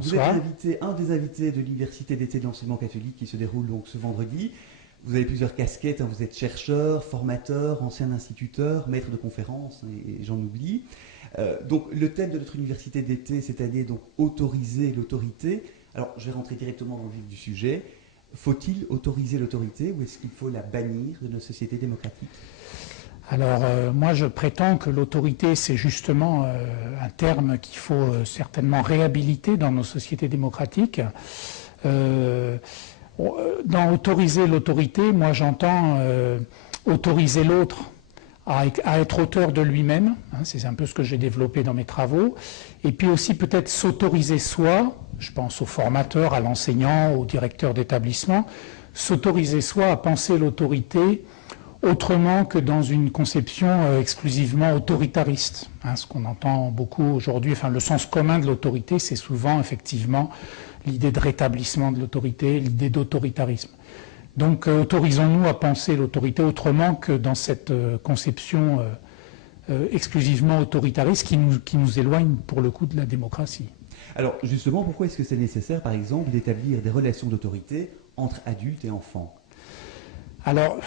Vous êtes Bonsoir. un des invités de l'Université d'été de l'enseignement catholique qui se déroule donc ce vendredi. Vous avez plusieurs casquettes, hein. Vous êtes chercheur, formateur, ancien instituteur, maître de conférences, et j'en oublie. Donc le thème de notre université d'été cette année est donc autoriser l'autorité. Alors je vais rentrer directement dans le vif du sujet. Faut-il autoriser l'autorité ou est-ce qu'il faut la bannir de nos sociétés démocratiques? Alors moi je prétends que l'autorité c'est justement un terme qu'il faut certainement réhabiliter dans nos sociétés démocratiques. Dans autoriser l'autorité, moi j'entends autoriser l'autre à être auteur de lui-même, hein, c'est un peu ce que j'ai développé dans mes travaux, et puis aussi peut-être s'autoriser soi, je pense au formateur, à l'enseignant, au directeur d'établissement, s'autoriser soi à penser l'autorité autrement que dans une conception exclusivement autoritariste. Hein, ce qu'on entend beaucoup aujourd'hui, enfin le sens commun de l'autorité, c'est souvent effectivement l'idée de rétablissement de l'autorité, l'idée d'autoritarisme. Donc autorisons-nous à penser l'autorité autrement que dans cette conception exclusivement autoritariste qui nous éloigne pour le coup de la démocratie. Alors justement, pourquoi est-ce que c'est nécessaire, par exemple, d'établir des relations d'autorité entre adultes et enfants? Alors,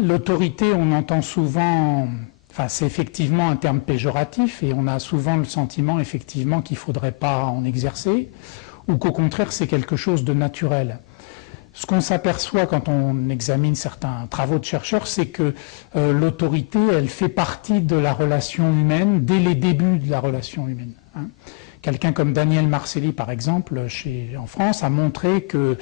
l'autorité, on entend souvent, enfin c'est effectivement un terme péjoratif et on a souvent le sentiment effectivement qu'il ne faudrait pas en exercer ou qu'au contraire c'est quelque chose de naturel. Ce qu'on s'aperçoit quand on examine certains travaux de chercheurs, c'est que l'autorité, elle fait partie de la relation humaine dès les débuts de la relation humaine. Hein. Quelqu'un comme Daniel Marcelli, par exemple, en France, a montré que,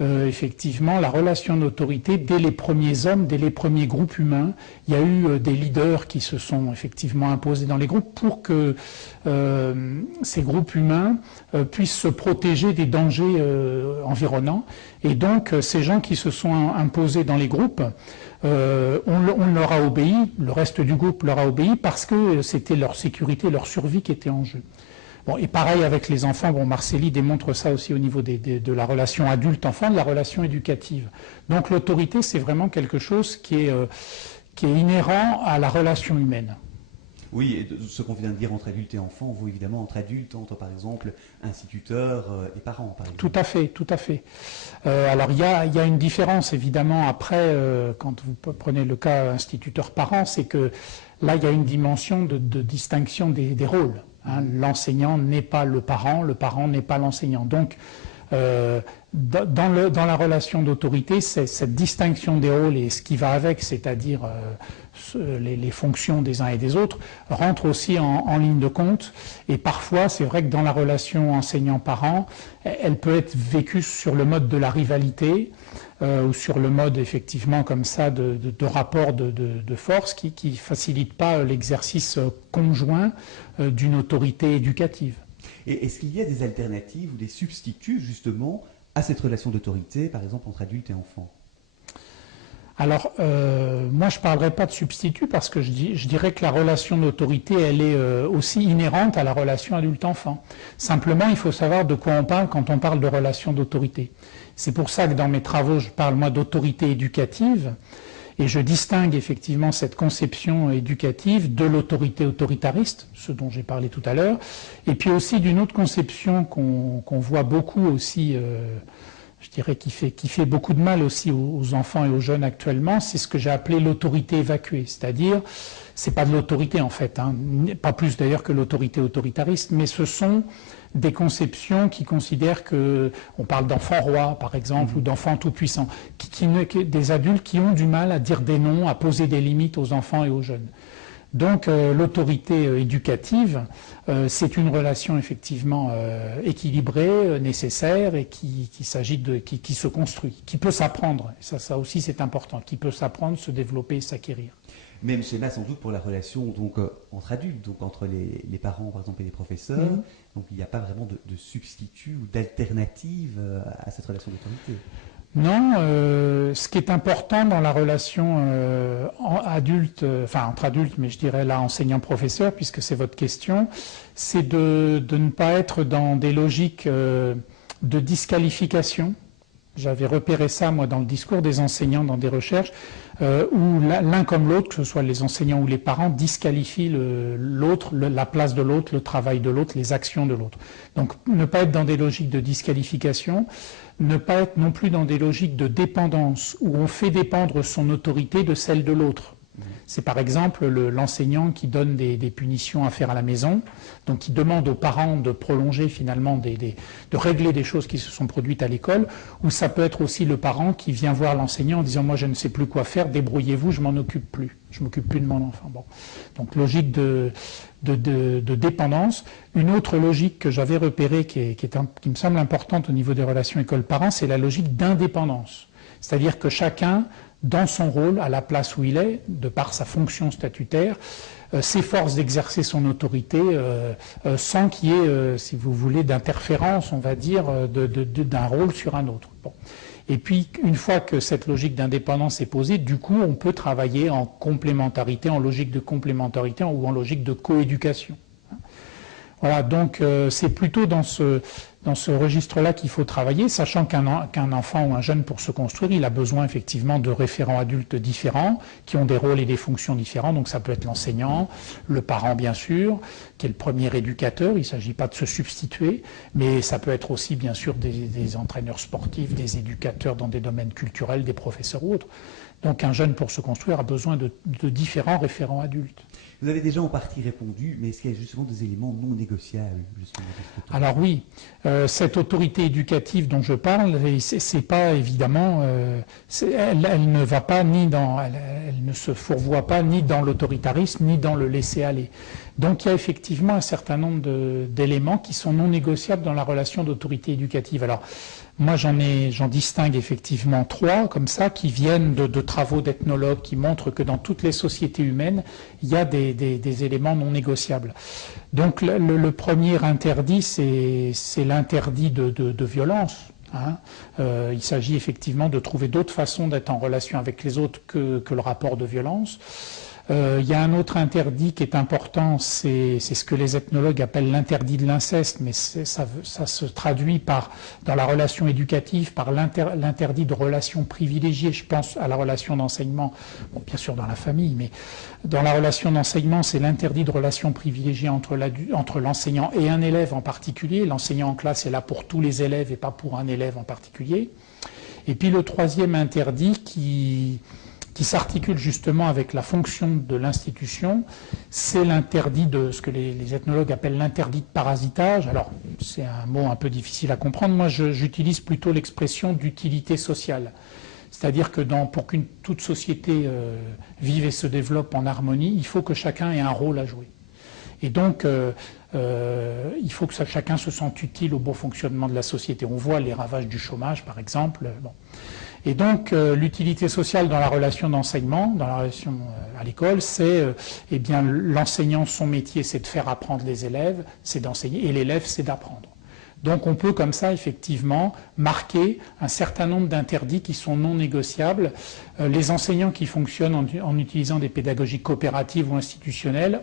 effectivement, la relation d'autorité, dès les premiers hommes, dès les premiers groupes humains, il y a eu des leaders qui se sont effectivement imposés dans les groupes pour que ces groupes humains puissent se protéger des dangers environnants. Et donc, ces gens qui se sont imposés dans les groupes, on leur a obéi, le reste du groupe leur a obéi parce que c'était leur sécurité, leur survie qui était en jeu. Bon, et pareil avec les enfants, bon, Marcelli démontre ça aussi au niveau de la relation adulte-enfant, de la relation éducative. Donc l'autorité, c'est vraiment quelque chose qui est inhérent à la relation humaine. Oui, et ce qu'on vient de dire entre adultes et enfants vaut évidemment entre adultes, entre par exemple instituteurs et parents, par exemple. Tout à fait, tout à fait. Alors il y a une différence évidemment après, quand vous prenez le cas instituteur-parent, c'est que là il y a une dimension de distinction des rôles. Hein, l'enseignant n'est pas le parent n'est pas l'enseignant. Donc, dans la relation d'autorité, cette distinction des rôles et ce qui va avec, c'est-à-dire les fonctions des uns et des autres, rentre aussi en ligne de compte. Et parfois, c'est vrai que dans la relation enseignant-parent, elle peut être vécue sur le mode de la rivalité ou sur le mode, effectivement, comme ça, de rapport de force qui ne facilite pas l'exercice conjoint d'une autorité éducative. Et est-ce qu'il y a des alternatives ou des substituts, justement, à cette relation d'autorité, par exemple, entre adultes et enfants? Alors, moi, je ne parlerai pas de substitut parce que je dirais que la relation d'autorité, elle est aussi inhérente à la relation adulte-enfant. Simplement, il faut savoir de quoi on parle quand on parle de relation d'autorité. C'est pour ça que dans mes travaux, je parle, moi, d'autorité éducative et je distingue effectivement cette conception éducative de l'autorité autoritariste, ce dont j'ai parlé tout à l'heure, et puis aussi d'une autre conception qu'on voit beaucoup aussi je dirais qui fait beaucoup de mal aussi aux enfants et aux jeunes actuellement, c'est ce que j'ai appelé l'autorité évacuée, c'est-à-dire, c'est pas de l'autorité en fait, hein, pas plus d'ailleurs que l'autorité autoritariste, mais ce sont des conceptions qui considèrent que, on parle d'enfants rois par exemple, ou d'enfants tout-puissants, des adultes qui ont du mal à dire des noms, à poser des limites aux enfants et aux jeunes. Donc l'autorité éducative, c'est une relation effectivement équilibrée, nécessaire et qui se construit, qui peut s'apprendre. Ça aussi c'est important, qui peut s'apprendre, se développer et s'acquérir. Même schéma sans doute pour la relation donc, entre adultes, donc entre les parents par exemple et les professeurs. Donc il n'y a pas vraiment de substitut ou d'alternative à cette relation d'autorité. Non, ce qui est important dans la relation adulte, enfin entre adultes, mais je dirais là enseignant-professeur, puisque c'est votre question, c'est de ne pas être dans des logiques de disqualification J'avais repéré ça, moi, dans le discours des enseignants dans des recherches, où l'un comme l'autre, que ce soit les enseignants ou les parents, disqualifient l'autre, la place de l'autre, le travail de l'autre, les actions de l'autre. Donc ne pas être dans des logiques de disqualification, ne pas être non plus dans des logiques de dépendance, où on fait dépendre son autorité de celle de l'autre. C'est par exemple l'enseignant qui donne des punitions à faire à la maison, donc qui demande aux parents de prolonger finalement, de régler des choses qui se sont produites à l'école, ou ça peut être aussi le parent qui vient voir l'enseignant en disant « moi je ne sais plus quoi faire, débrouillez-vous, je m'en occupe plus, je m'occupe plus de mon enfant ». Bon. Donc logique de dépendance. Une autre logique que j'avais repérée qui me semble importante au niveau des relations école-parents, c'est la logique d'indépendance. C'est-à-dire que chacun, dans son rôle, à la place où il est, de par sa fonction statutaire, s'efforce d'exercer son autorité sans qu'il y ait, si vous voulez, d'interférence, on va dire, d'un rôle sur un autre. Bon. Et puis, une fois que cette logique d'indépendance est posée, du coup, on peut travailler en complémentarité, en logique de complémentarité ou en logique de coéducation. Voilà, donc c'est plutôt dans ce registre-là qu'il faut travailler, sachant qu'un enfant ou un jeune, pour se construire, il a besoin effectivement de référents adultes différents, qui ont des rôles et des fonctions différents. Donc ça peut être l'enseignant, le parent bien sûr, qui est le premier éducateur, il ne s'agit pas de se substituer, mais ça peut être aussi bien sûr des entraîneurs sportifs, des éducateurs dans des domaines culturels, des professeurs ou autres. Donc un jeune, pour se construire, a besoin de différents référents adultes. Vous avez déjà en partie répondu, mais est-ce qu'il y a justement des éléments non négociables justement? Alors oui, cette autorité éducative dont je parle, c'est pas évidemment, elle ne va pas elle ne se fourvoie pas ni dans l'autoritarisme ni dans le laisser-aller. Donc il y a effectivement un certain nombre d'éléments qui sont non négociables dans la relation d'autorité éducative. Alors moi j'en distingue effectivement 3 comme ça qui viennent de travaux d'ethnologues qui montrent que dans toutes les sociétés humaines il y a des éléments non négociables. Donc le premier interdit c'est l'interdit de violence. Hein. Il s'agit effectivement de trouver d'autres façons d'être en relation avec les autres que le rapport de violence. Il y a un autre interdit qui est important, c'est ce que les ethnologues appellent l'interdit de l'inceste, mais ça se traduit dans la relation éducative par l'interdit de relations privilégiées. Je pense à la relation d'enseignement, bon, bien sûr dans la famille, mais dans la relation d'enseignement, c'est l'interdit de relations privilégiées entre l'enseignant et un élève en particulier. L'enseignant en classe est là pour tous les élèves et pas pour un élève en particulier. Et puis le troisième interdit qui s'articule justement avec la fonction de l'institution, c'est l'interdit de ce que les ethnologues appellent l'interdit de parasitage. Alors, c'est un mot un peu difficile à comprendre. Moi, j'utilise plutôt l'expression d'utilité sociale. C'est-à-dire que pour toute société vive et se développe en harmonie, il faut que chacun ait un rôle à jouer. Et donc, il faut que chacun se sente utile au bon fonctionnement de la société. On voit les ravages du chômage, par exemple. Bon. Et donc, l'utilité sociale dans la relation d'enseignement, dans la relation à l'école, c'est, eh bien, l'enseignant, son métier, c'est de faire apprendre les élèves, c'est d'enseigner, et l'élève, c'est d'apprendre. Donc, on peut comme ça, effectivement, marquer un certain nombre d'interdits qui sont non négociables. Les enseignants qui fonctionnent en utilisant des pédagogies coopératives ou institutionnelles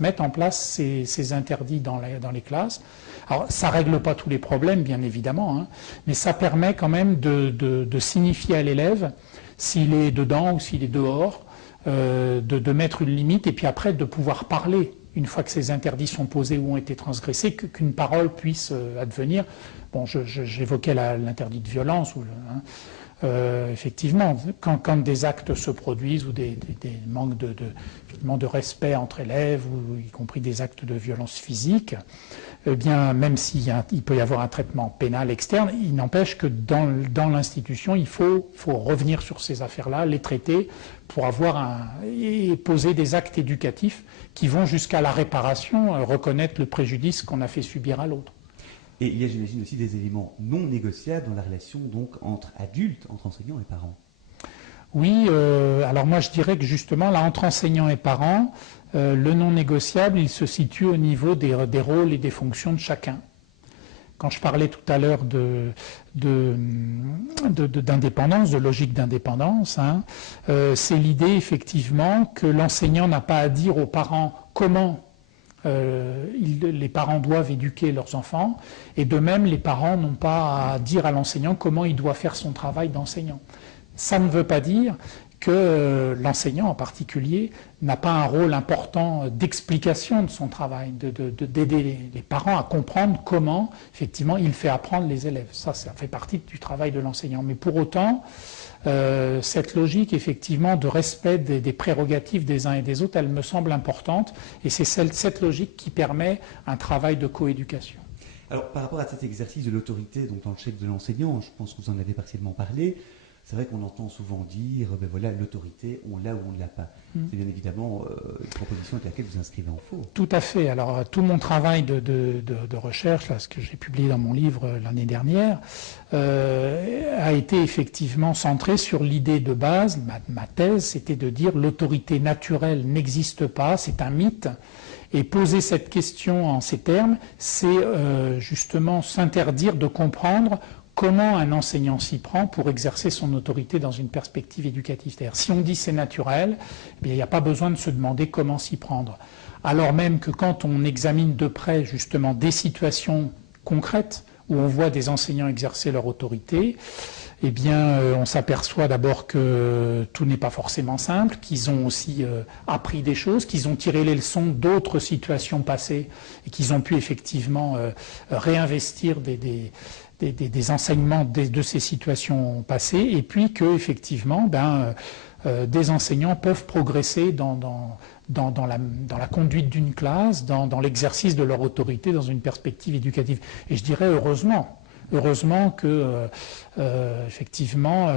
mettent en place ces interdits dans les classes. Alors, ça ne règle pas tous les problèmes, bien évidemment, hein, mais ça permet quand même de signifier à l'élève s'il est dedans ou s'il est dehors, de mettre une limite et puis après de pouvoir parler une fois que ces interdits sont posés ou ont été transgressés, qu'une parole puisse advenir. Bon, j'évoquais l'interdit de violence. Effectivement, quand des actes se produisent ou des manques de respect entre élèves, ou y compris des actes de violence physique, eh bien, même il peut y avoir un traitement pénal externe, il n'empêche que dans l'institution, il faut revenir sur ces affaires-là, les traiter pour et poser des actes éducatifs qui vont jusqu'à la réparation, reconnaître le préjudice qu'on a fait subir à l'autre. Et il y a, j'imagine, aussi des éléments non négociables dans la relation donc, entre adultes, entre enseignants et parents. Oui, alors moi je dirais que justement, là, entre enseignants et parents, le non négociable, il se situe au niveau des rôles et des fonctions de chacun. Quand je parlais tout à l'heure d'indépendance, de logique d'indépendance, hein, c'est l'idée effectivement que l'enseignant n'a pas à dire aux parents comment Les parents doivent éduquer leurs enfants, et de même, les parents n'ont pas à dire à l'enseignant comment il doit faire son travail d'enseignant. Ça ne veut pas dire que l'enseignant en particulier n'a pas un rôle important d'explication de son travail, d'aider les parents à comprendre comment, effectivement, il fait apprendre les élèves. Ça fait partie du travail de l'enseignant. Mais pour autant, cette logique, effectivement, de respect des prérogatives des uns et des autres, elle me semble importante, et c'est cette logique qui permet un travail de coéducation. Alors, par rapport à cet exercice de l'autorité, donc dans le chef de l'enseignant, je pense que vous en avez partiellement parlé. C'est vrai qu'on entend souvent dire, ben voilà, l'autorité, on l'a ou on ne l'a pas. C'est bien évidemment une proposition avec laquelle vous inscrivez en faux. Tout à fait. Alors, tout mon travail de recherche, là, ce que j'ai publié dans mon livre l'année dernière, a été effectivement centré sur l'idée de base. Ma thèse, c'était de dire l'autorité naturelle n'existe pas, c'est un mythe. Et poser cette question en ces termes, c'est justement s'interdire de comprendre comment un enseignant s'y prend pour exercer son autorité dans une perspective éducative. C'est-à-dire, si on dit c'est naturel, eh bien, il n'y a pas besoin de se demander comment s'y prendre. Alors même que quand on examine de près justement des situations concrètes où on voit des enseignants exercer leur autorité, eh bien, on s'aperçoit d'abord que tout n'est pas forcément simple, qu'ils ont aussi appris des choses, qu'ils ont tiré les leçons d'autres situations passées et qu'ils ont pu effectivement réinvestir des enseignements de ces situations passées, et puis que effectivement, des enseignants peuvent progresser dans la conduite d'une classe, dans l'exercice de leur autorité, dans une perspective éducative. Et je dirais heureusement que, effectivement,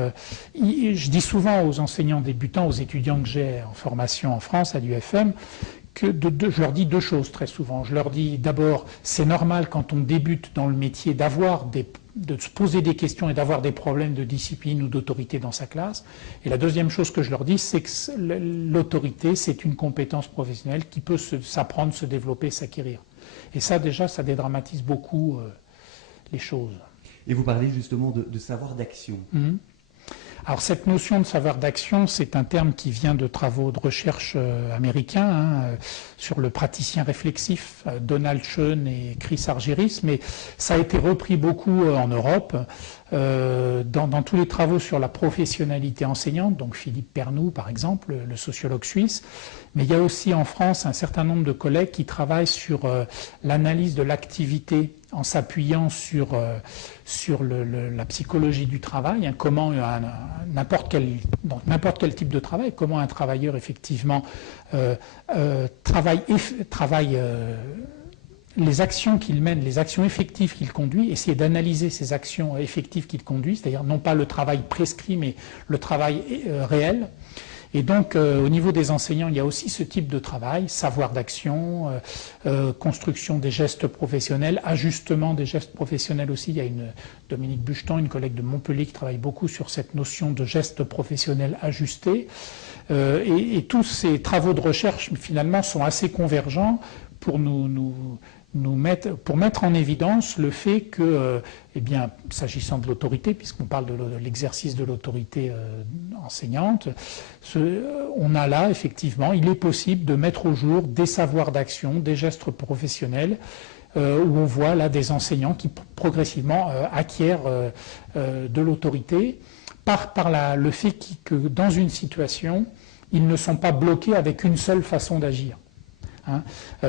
je dis souvent aux enseignants débutants, aux étudiants que j'ai en formation en France à l'UFM, que je leur dis deux choses très souvent. Je leur dis d'abord, c'est normal quand on débute dans le métier de se poser des questions et d'avoir des problèmes de discipline ou d'autorité dans sa classe. Et la deuxième chose que je leur dis, c'est que l'autorité, c'est une compétence professionnelle qui peut s'apprendre, se développer, s'acquérir. Et ça, déjà, ça dédramatise beaucoup les choses. Et vous parlez justement de savoir d'action. Alors cette notion de savoir d'action, c'est un terme qui vient de travaux de recherche américains sur le praticien réflexif, Donald Schoen et Chris Argyris, mais ça a été repris beaucoup en Europe, dans tous les travaux sur la professionnalité enseignante, donc Philippe Pernoud par exemple, le sociologue suisse, mais il y a aussi en France un certain nombre de collègues qui travaillent sur l'analyse de l'activité en s'appuyant sur la psychologie du travail, comment n'importe quel type de travail, comment un travailleur effectivement travaille les actions qu'il mène, les actions effectives qu'il conduit, essayer d'analyser ces actions effectives qu'il conduit, c'est-à-dire non pas le travail prescrit, mais le travail réel. Et donc, au niveau des enseignants, il y a aussi ce type de travail, savoir d'action, construction des gestes professionnels, ajustement des gestes professionnels aussi. Il y a Dominique Bucheton, une collègue de Montpellier, qui travaille beaucoup sur cette notion de gestes professionnels ajustés. Et tous ces travaux de recherche, finalement, sont assez convergents pour pour mettre en évidence le fait que, s'agissant de l'autorité, puisqu'on parle de l'exercice de l'autorité enseignante, on a là, effectivement, il est possible de mettre au jour des savoirs d'action, des gestes professionnels, où on voit là des enseignants qui progressivement acquièrent de l'autorité par le fait que dans une situation, ils ne sont pas bloqués avec une seule façon d'agir.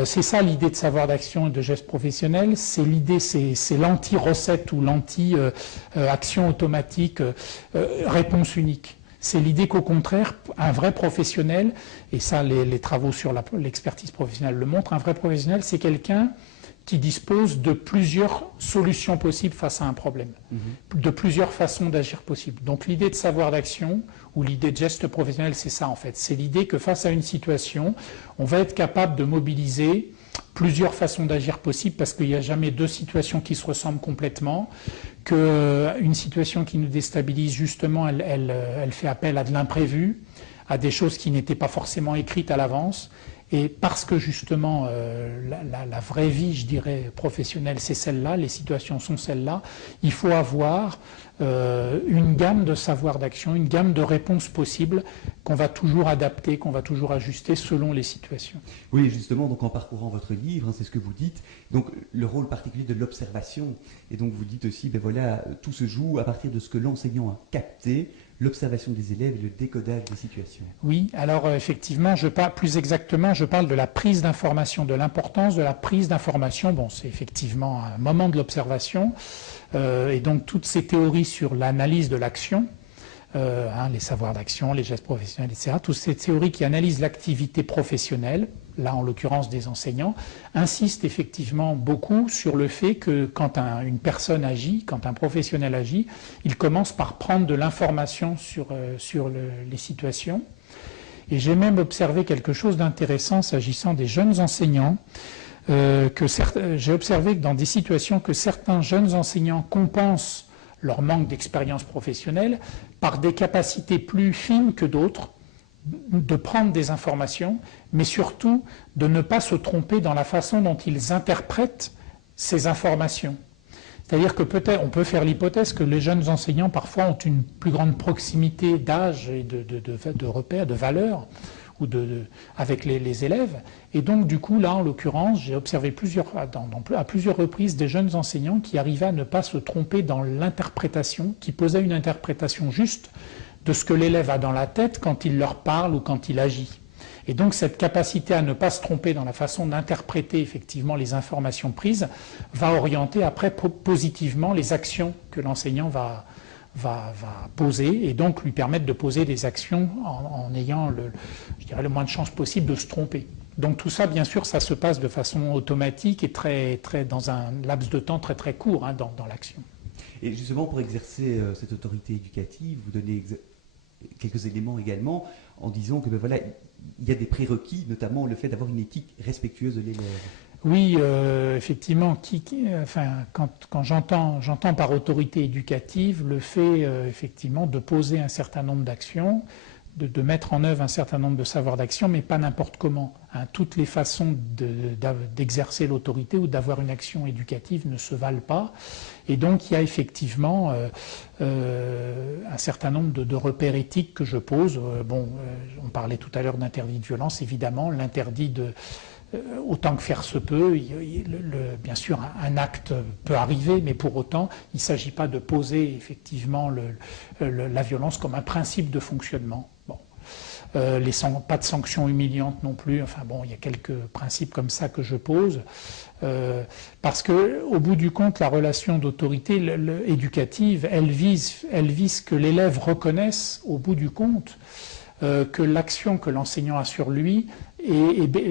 C'est ça l'idée de savoir d'action et de geste professionnel, c'est l'anti-recette ou l'anti-action automatique, réponse unique. C'est l'idée qu'au contraire, un vrai professionnel, et ça les travaux sur l'expertise professionnelle le montrent, un vrai professionnel c'est quelqu'un qui dispose de plusieurs solutions possibles face à un problème, de plusieurs façons d'agir possibles. Donc l'idée de savoir d'action ou l'idée de geste professionnel, c'est ça en fait. C'est l'idée que face à une situation, on va être capable de mobiliser plusieurs façons d'agir possibles parce qu'il n'y a jamais deux situations qui se ressemblent complètement, qu'une situation qui nous déstabilise, justement, elle fait appel à de l'imprévu, à des choses qui n'étaient pas forcément écrites à l'avance. Et parce que justement, la vraie vie, je dirais, professionnelle, c'est celle-là, les situations sont celles-là, il faut avoir une gamme de savoirs d'action, une gamme de réponses possibles qu'on va toujours adapter, qu'on va toujours ajuster selon les situations. Oui, justement, donc en parcourant votre livre, hein, c'est ce que vous dites, donc le rôle particulier de l'observation, et donc vous dites aussi, ben voilà, tout se joue à partir de ce que l'enseignant a capté, l'observation des élèves et le décodage des situations. Oui, alors effectivement, plus exactement, je parle de la prise d'information, de l'importance de la prise d'information. Bon, c'est effectivement un moment de l'observation, et donc toutes ces théories sur l'analyse de l'action, les savoirs d'action, les gestes professionnels, etc., toutes ces théories qui analysent l'activité professionnelle, là en l'occurrence des enseignants, insistent effectivement beaucoup sur le fait que quand une personne agit, quand un professionnel agit, il commence par prendre de l'information sur les situations. Et j'ai même observé quelque chose d'intéressant s'agissant des jeunes enseignants, j'ai observé que dans des situations que certains jeunes enseignants compensent leur manque d'expérience professionnelle par des capacités plus fines que d'autres de prendre des informations, mais surtout de ne pas se tromper dans la façon dont ils interprètent ces informations. C'est-à-dire que peut-être, on peut faire l'hypothèse que les jeunes enseignants parfois ont une plus grande proximité d'âge et de repères, de valeurs, avec les élèves. Et donc, du coup, là, en l'occurrence, j'ai observé à plusieurs reprises des jeunes enseignants qui arrivaient à ne pas se tromper dans l'interprétation, qui posaient une interprétation juste de ce que l'élève a dans la tête quand il leur parle ou quand il agit. Et donc, cette capacité à ne pas se tromper dans la façon d'interpréter effectivement les informations prises va orienter après positivement les actions que l'enseignant va poser et donc lui permettre de poser des actions en ayant le moins de chances possible de se tromper. Donc tout ça, bien sûr, ça se passe de façon automatique et dans un laps de temps très très court dans l'action. Et justement, pour exercer cette autorité éducative, vous donnez quelques éléments également en disant que voilà, il y a des prérequis, notamment le fait d'avoir une éthique respectueuse de l'élève. Oui, effectivement, quand j'entends par autorité éducative le fait effectivement de poser un certain nombre d'actions, de mettre en œuvre un certain nombre de savoirs d'action, mais pas n'importe comment. Toutes les façons d'exercer l'autorité ou d'avoir une action éducative ne se valent pas. Et donc il y a effectivement un certain nombre de repères éthiques que je pose. On parlait tout à l'heure d'interdit de violence, évidemment, l'interdit de... autant que faire se peut, bien sûr un acte peut arriver, mais pour autant il ne s'agit pas de poser effectivement la violence comme un principe de fonctionnement. Pas de sanctions humiliantes non plus, il y a quelques principes comme ça que je pose, parce qu'au bout du compte, la relation d'autorité éducative, elle vise que l'élève reconnaisse au bout du compte que l'action que l'enseignant a sur lui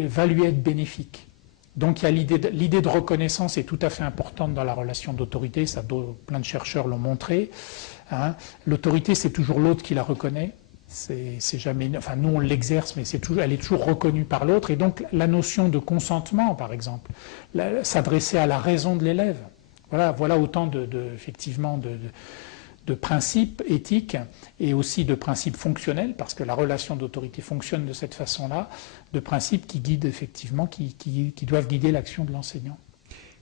va lui être bénéfique. Donc il y a l'idée de reconnaissance est tout à fait importante dans la relation d'autorité, plein de chercheurs l'ont montré. L'autorité, c'est toujours l'autre qui la reconnaît. C'est jamais, nous on l'exerce, mais elle est toujours reconnue par l'autre. Et donc la notion de consentement, par exemple, s'adresser à la raison de l'élève. Voilà autant effectivement de principes éthiques et aussi de principes fonctionnels, parce que la relation d'autorité fonctionne de cette façon-là, de principes qui guident effectivement, qui doivent guider l'action de l'enseignant.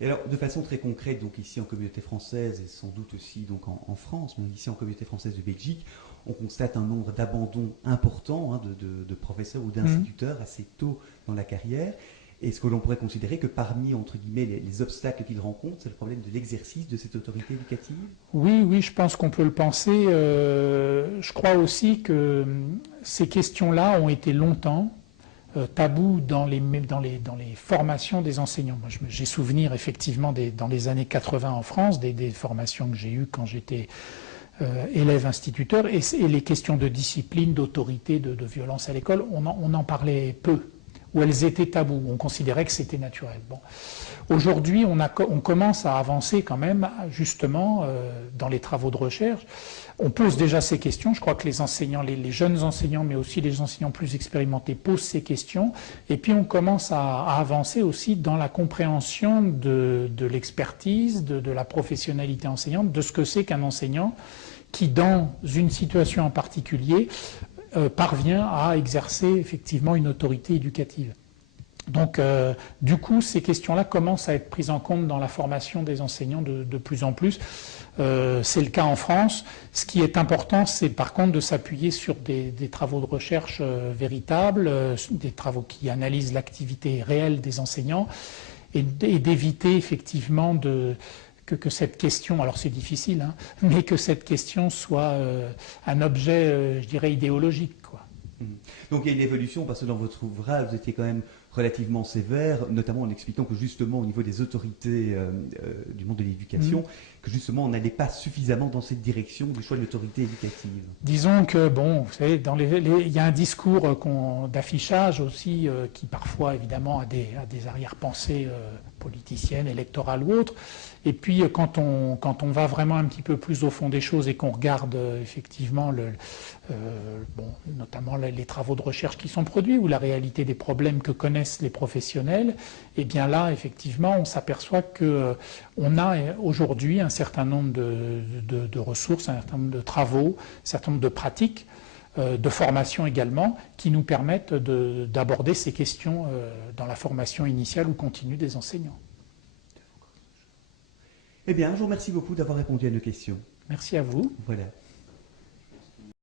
Et alors, de façon très concrète, donc ici en communauté française et sans doute aussi donc en France, mais ici en communauté française de Belgique, on constate un nombre d'abandons importants de professeurs ou d'instituteurs assez tôt dans la carrière. Est-ce que l'on pourrait considérer que parmi, entre guillemets, les obstacles qu'ils rencontrent, c'est le problème de l'exercice de cette autorité éducative ? Oui, je pense qu'on peut le penser. Je crois aussi que ces questions-là ont été longtemps tabous dans les formations des enseignants. Moi, j'ai souvenir effectivement dans les années 80 en France, des formations que j'ai eues quand j'étais élève instituteur, et les questions de discipline, d'autorité, de violence à l'école, on en parlait peu, où elles étaient tabous, on considérait que c'était naturel. Aujourd'hui, on commence à avancer quand même, justement, dans les travaux de recherche. On pose déjà ces questions. Je crois que les enseignants, les jeunes enseignants, mais aussi les enseignants plus expérimentés posent ces questions. Et puis on commence à avancer aussi dans la compréhension de l'expertise, de la professionnalité enseignante, de ce que c'est qu'un enseignant qui, dans une situation en particulier, parvient à exercer effectivement une autorité éducative. Donc, du coup, ces questions-là commencent à être prises en compte dans la formation des enseignants de plus en plus. C'est le cas en France. Ce qui est important, c'est par contre de s'appuyer sur des travaux de recherche véritables, des travaux qui analysent l'activité réelle des enseignants et d'éviter effectivement que cette question, alors c'est difficile, hein, mais que cette question soit un objet, je dirais, idéologique, quoi. Donc il y a une évolution parce que dans votre ouvrage, vous étiez quand même relativement sévère, notamment en expliquant que justement au niveau des autorités du monde de l'éducation, que justement on n'allait pas suffisamment dans cette direction du choix de l'autorité éducative. Disons que, bon, vous savez, il y a un discours d'affichage aussi qui parfois évidemment a des arrière-pensées politiciennes, électorales ou autres. Et puis quand on va vraiment un petit peu plus au fond des choses et qu'on regarde effectivement notamment les travaux de recherche qui sont produits ou la réalité des problèmes que connaissent les professionnels, et bien là effectivement on s'aperçoit que on a aujourd'hui un certain nombre de ressources, un certain nombre de travaux, un certain nombre de pratiques, de formation également, qui nous permettent d'aborder ces questions dans la formation initiale ou continue des enseignants. Eh bien, je vous remercie beaucoup d'avoir répondu à nos questions. Merci à vous. Voilà.